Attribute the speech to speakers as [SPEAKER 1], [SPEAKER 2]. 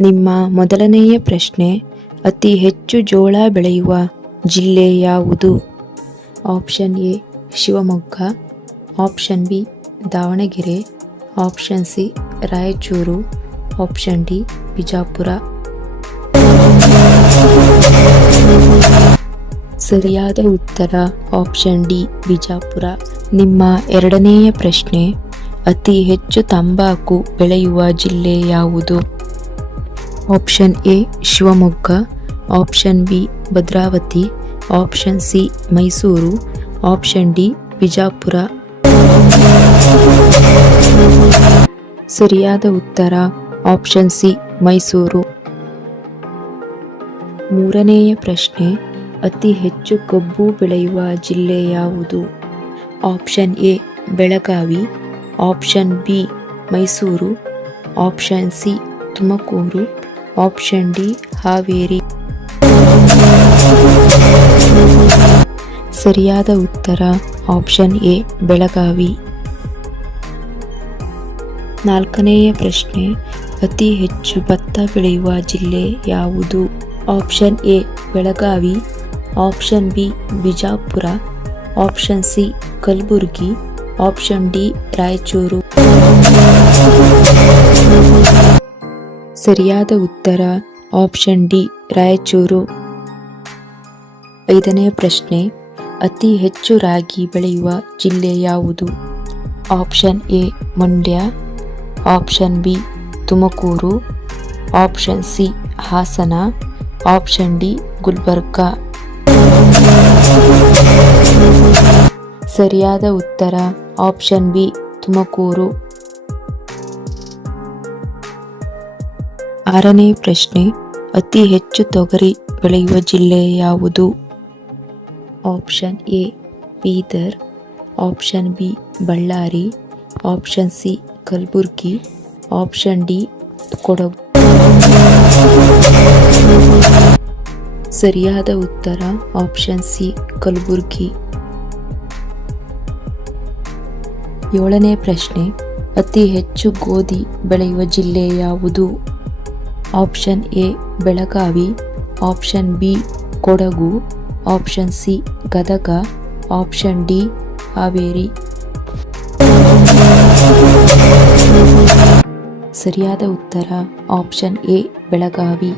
[SPEAKER 1] ನಿಮ್ಮ ಮೊದಲನೆಯ ಪ್ರಶ್ನೆ, ಅತಿ ಹೆಚ್ಚು ಜೋಳ ಬೆಳೆಯುವ ಜಿಲ್ಲೆ ಯಾವುದು? Option A, Shivamogga. Option B, Davanagere. Option C, Raichur. Option D, Bijapur. ಸರಿಯಾದ ಉತ್ತರ, ಆಪ್ಷನ್ ಡಿ, ಬಿಜಾಪುರ. ನಿಮ್ಮ ಎರಡನೆಯ ಪ್ರಶ್ನೆ, ಅತಿ ಹೆಚ್ಚು ತಂಬಾಕು ಬೆಳೆಯುವ ಜಿಲ್ಲೆ ಯಾವುದು? Option A Shivamogga. Option B Bhadravati. Option C Mysuru. Option D Bijapur. ಸರಿಯಾದ ಉತ್ತರ. Option C Mysuru. ಮೂರನೆಯ ಪ್ರಶ್ನೆ, ಅತಿ ಹೆಚ್ಚು ಕಬ್ಬು ಬೆಳೆಯುವ ಜಿಲ್ಲೆ ಯಾವುದು? Option A Belagavi. Option B Mysuru. Option C Tumakuru. Option D, Haveri. ಸರಿಯಾದ ಉತ್ತರ, ಆಪ್ಷನ್ ಎ, ಬೆಳಗಾವಿ. ನಾಲ್ಕನೆಯ ಪ್ರಶ್ನೆ, ಅತಿ ಹೆಚ್ಚು ಭತ್ತ ಬೆಳೆಯುವ ಜಿಲ್ಲೆ ಯಾವುದು? Option A, Belagavi. Option B, Bijapur. Option C, Kalaburagi. Option D, Raichur. ಸರಿಯಾದ ಉತ್ತರ ಆಪ್ಷನ್ ಡಿ, ರಾಯಚೂರು. ಐದನೇ ಪ್ರಶ್ನೆ, ಅತಿ ಹೆಚ್ಚು ರಾಗಿ ಬೆಳೆಯುವ ಜಿಲ್ಲೆ ಯಾವುದು? Option A, Mandya. Option B, Tumakuru. Option C, Hassan. Option D, Gulbarga. ಸರಿಯಾದ ಉತ್ತರ ಆಪ್ಷನ್ ಬಿ, ತುಮಕೂರು. ಆರನೇ ಪ್ರಶ್ನೆ, ಅತಿ ಹೆಚ್ಚು ತೊಗರಿ ಬೆಳೆಯುವ ಜಿಲ್ಲೆ ಯಾವುದು? Option A, Bidar. Option B, Ballari. Option C, Kalaburgi. Option D, Kodagu. ಸರಿಯಾದ ಉತ್ತರ, ಆಪ್ಷನ್ ಸಿ, ಕಲಬುರ್ಗಿ. ಏಳನೇ ಪ್ರಶ್ನೆ, ಅತಿ ಹೆಚ್ಚು ಗೋಧಿ ಬೆಳೆಯುವ ಜಿಲ್ಲೆ ಯಾವುದು? Option A Belagavi. Option B Kodagu. Option C Gadag. Option D Haveri. ಸರಿಯಾದ ಉತ್ತರ ಆಪ್ಷನ್ ಎ ಬೆಳಗಾವಿ.